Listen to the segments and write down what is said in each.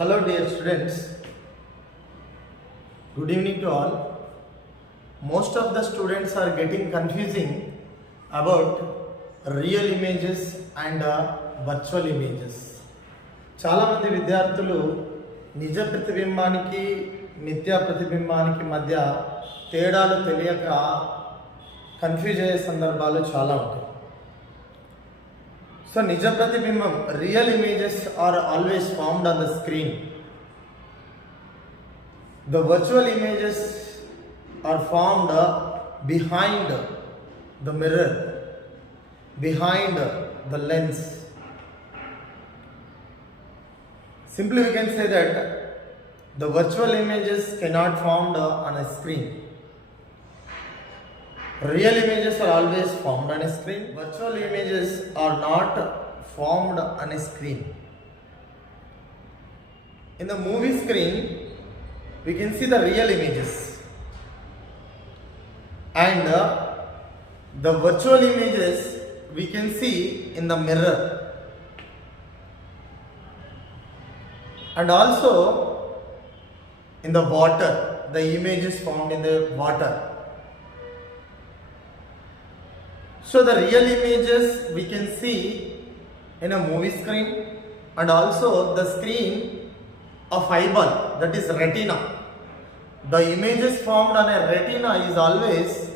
Hello dear students, good evening to all. Most of the students are getting confusing about real images and virtual images. చాలా మంది విద్యార్థులు నిజ ప్రతిబింబానికి మిథ్యా ప్రతిబింబానికి మధ్య తేడాలు తెలియక కన్ఫ్యూజ్ అయ్యే సందర్భాలు చాలా ఉంటాయి. So, Nija Pratibhimbam, real images are always formed on the screen. The virtual images are formed behind the mirror, behind the lens. Simply we can say that the virtual images cannot formed on a screen. Real images are always formed on a screen. Virtual images are not formed on a screen. In the movie screen, we can see the real images. And the virtual images we can see in the mirror. And also in the water, the images formed in the water. So the real images we can see in a movie screen and also the screen of eyeball, that is retina. The images formed on a retina is always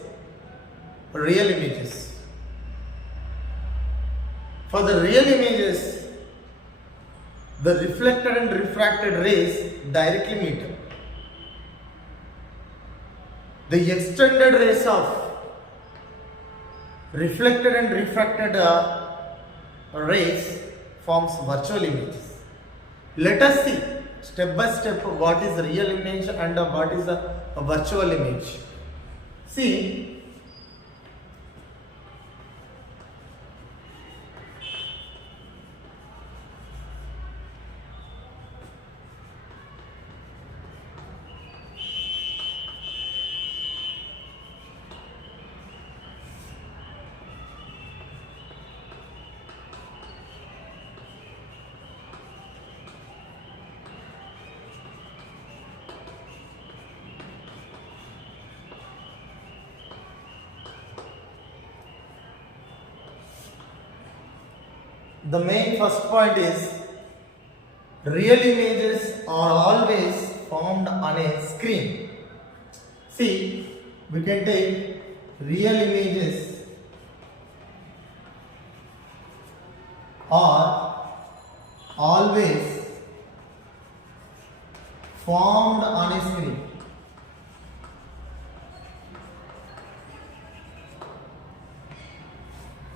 real images. For the real images, the reflected and refracted rays directly meet. The extended rays of reflected and refracted rays forms virtual images. Let us see step by step what is real image and what is a virtual image. See, the main first point is real images are always formed on a screen. See, we can take real images are always formed on a screen.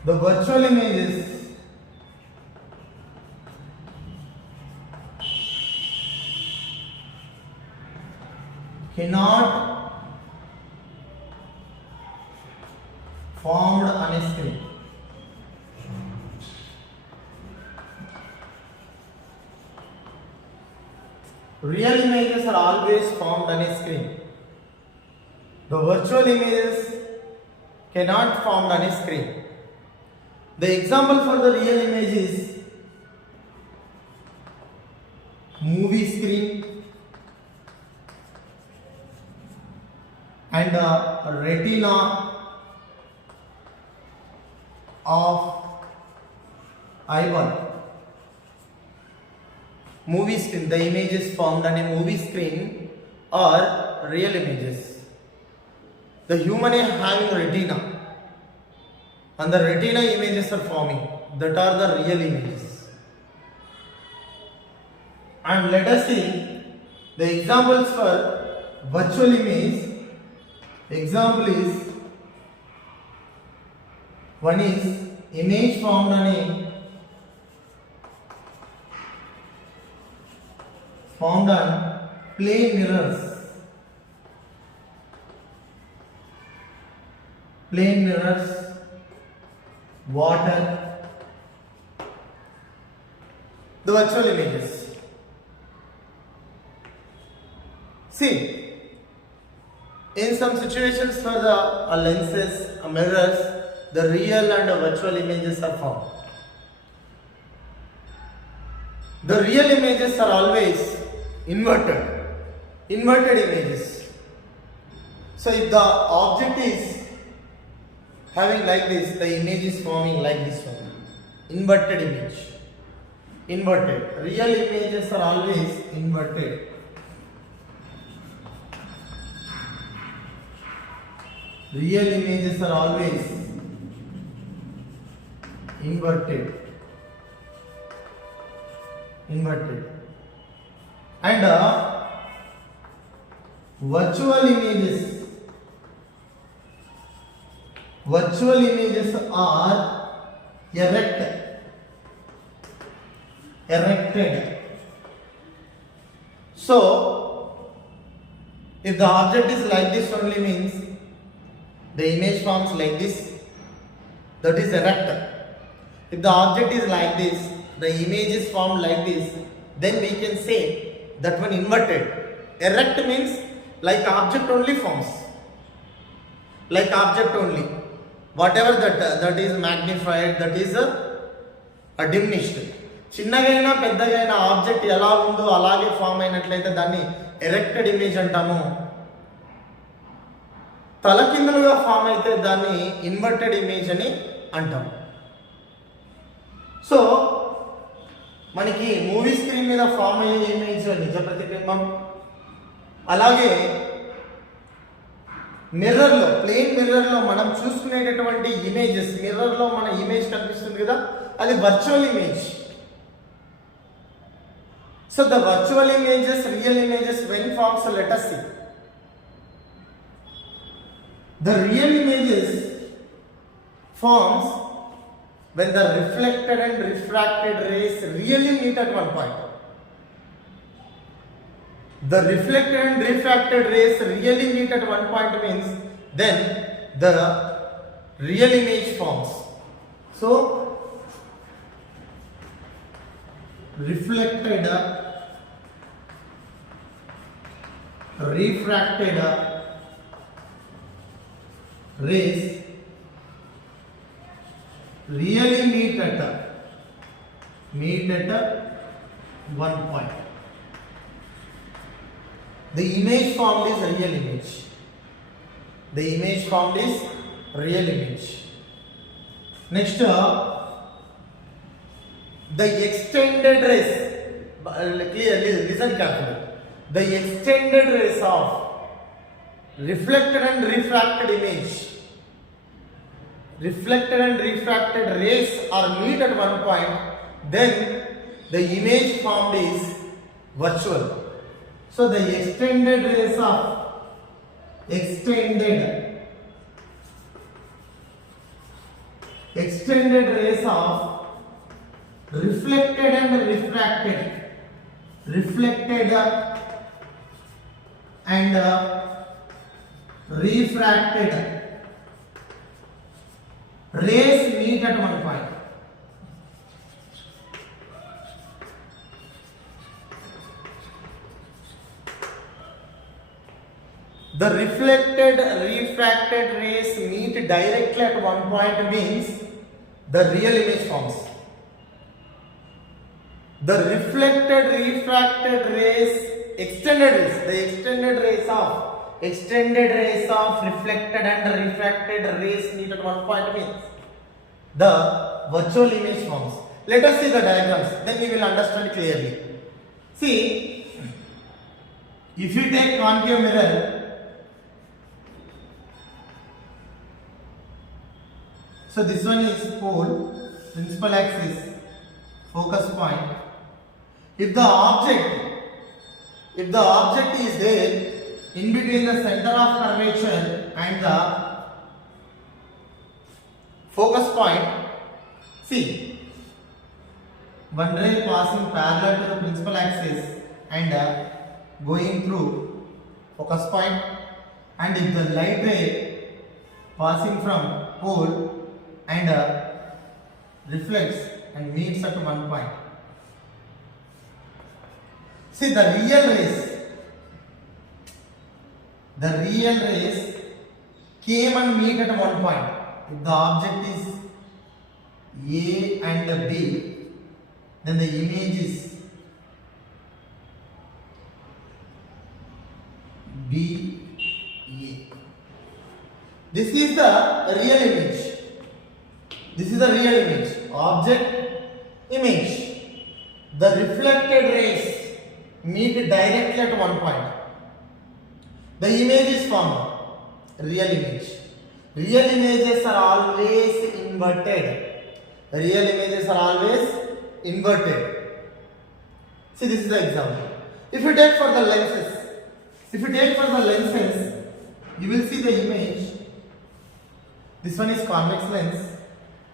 The virtual images cannot formed on a screen. Real images are always formed on a screen. The virtual images cannot formed on a screen. The example for the real image is movie screen and a retina of eyeball. Movie screen, the images formed on a movie screen are real images. The human is having retina and the retina images are forming, that are the real images. And let us see the examples for virtual image. Example is, one is image formed on plain mirrors. Plain mirrors, water, the virtual images. See, in some situations for the lenses, mirrors, the real and virtual images are formed. The real images are always inverted images. So if the object is having like this, the image is forming like this one. Inverted image. Inverted. Real images are always inverted. Real images are always inverted. And virtual images are erected. So if the object is like this only, means the image forms like this, that is erect. If the object is like this, the image is formed like this, then we can say that one inverted. Erect means like object only forms. Like object only. Whatever that is magnified, that is diminished. చిన్నగైనా పెద్దగైనా object ఎలా ఉందో అలాగే form అయినట్లయితే దాన్ని erected image అంటాము. తలకిందులుగా form అయితే దాన్ని ఇన్వర్టెడ్ ఇమేజ్ అని అంటాము. సో మనకి మూవీ స్క్రీన్ మీద ఫామ్ అయ్యే ఇమేజ్ నిజ ప్రతిబింబం. అలాగే మిర్రర్లో, ప్లెయిన్ మిర్రర్లో మనం చూసుకునేటటువంటి ఇమేజెస్, మిర్రర్లో మన ఇమేజ్ కనిపిస్తుంది కదా, అది virtual image. So the virtual images, real images when forms, let us see. The real images forms when the reflected and refracted rays really meet at one point. The reflected and refracted rays really meet at one point means then the real image forms. So reflected, refracted rays really meet at one point. The image formed is real image. The image formed is real image. Next, the extended rays. Clearly, listen carefully. The extended rays of reflected and refracted image. Reflected and refracted rays are meet at one point, then the image formed is virtual. So the extended rays of extended rays of reflected and refracted and refracted rays meet at one point. The reflected refracted rays meet directly at one point means the real image forms. The reflected refracted rays, extended rays, the extended rays of reflected and refracted rays meet at one point means the virtual image forms. Let us see the diagrams, then we will understand clearly. See, if you take concave mirror, so this one is pole, principal axis, focus point. If the object is there in between the center of curvature and the focus point, see, one ray passing parallel to the principal axis and going through focus point, and if the light ray passing from pole and reflects and meets at one point. See, the real rays came and meet at one point. If the object is A and B, then the image is This is the real image. This is the real image. Object, image. The reflected rays meet directly at one point. The image is formed. Real image. Real images are always inverted. Real images are always inverted. See, this is the example. If you take for the lenses, you will see the image. This one is convex lens.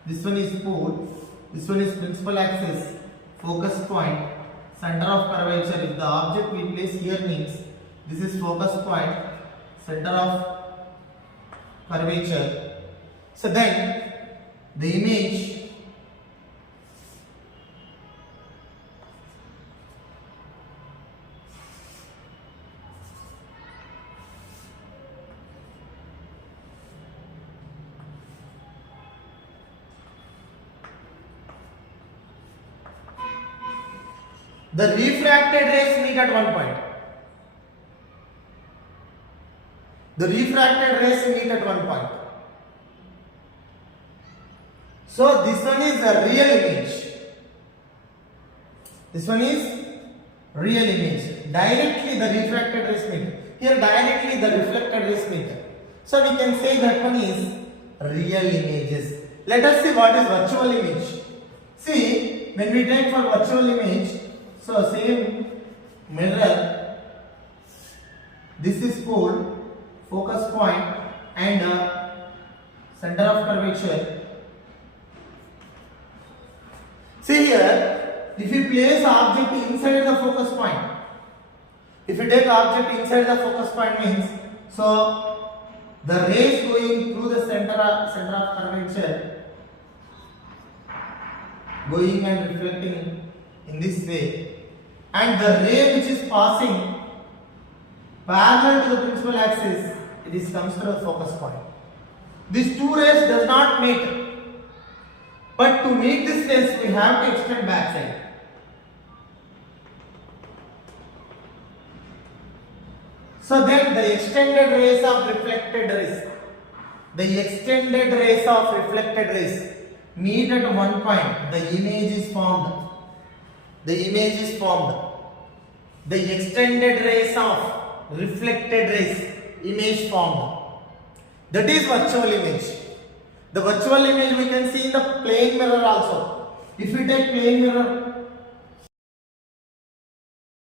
This one is spool. This one is principal axis. Focus point. Center of curvature. If the object we place here means this is focus point. Center of curvature. So then the image the refracted rays meet at one point. The refracted rays meet at one point. So this one is a real image. This one is real image. Directly the refracted rays meet. Here directly the reflected rays meet. So we can say that one is real images. Let us see what is virtual image. See, when we take for virtual image, so same mirror, this is spool, focus point and center of curvature. See here, if you place object inside the focus point, if you take object inside the focus point means, so the rays going through the center of curvature, going and reflecting in this way, and the ray which is passing parallel to the principal axis, it is comes to the focus point. These two rays does not meet, but to meet this rays we have to extend back side. So then the extended rays of reflected rays, meet at one point. The image is formed. The extended rays of reflected rays, image formed. That is virtual image. The virtual image we can see in the plane mirror also. If we take plane mirror,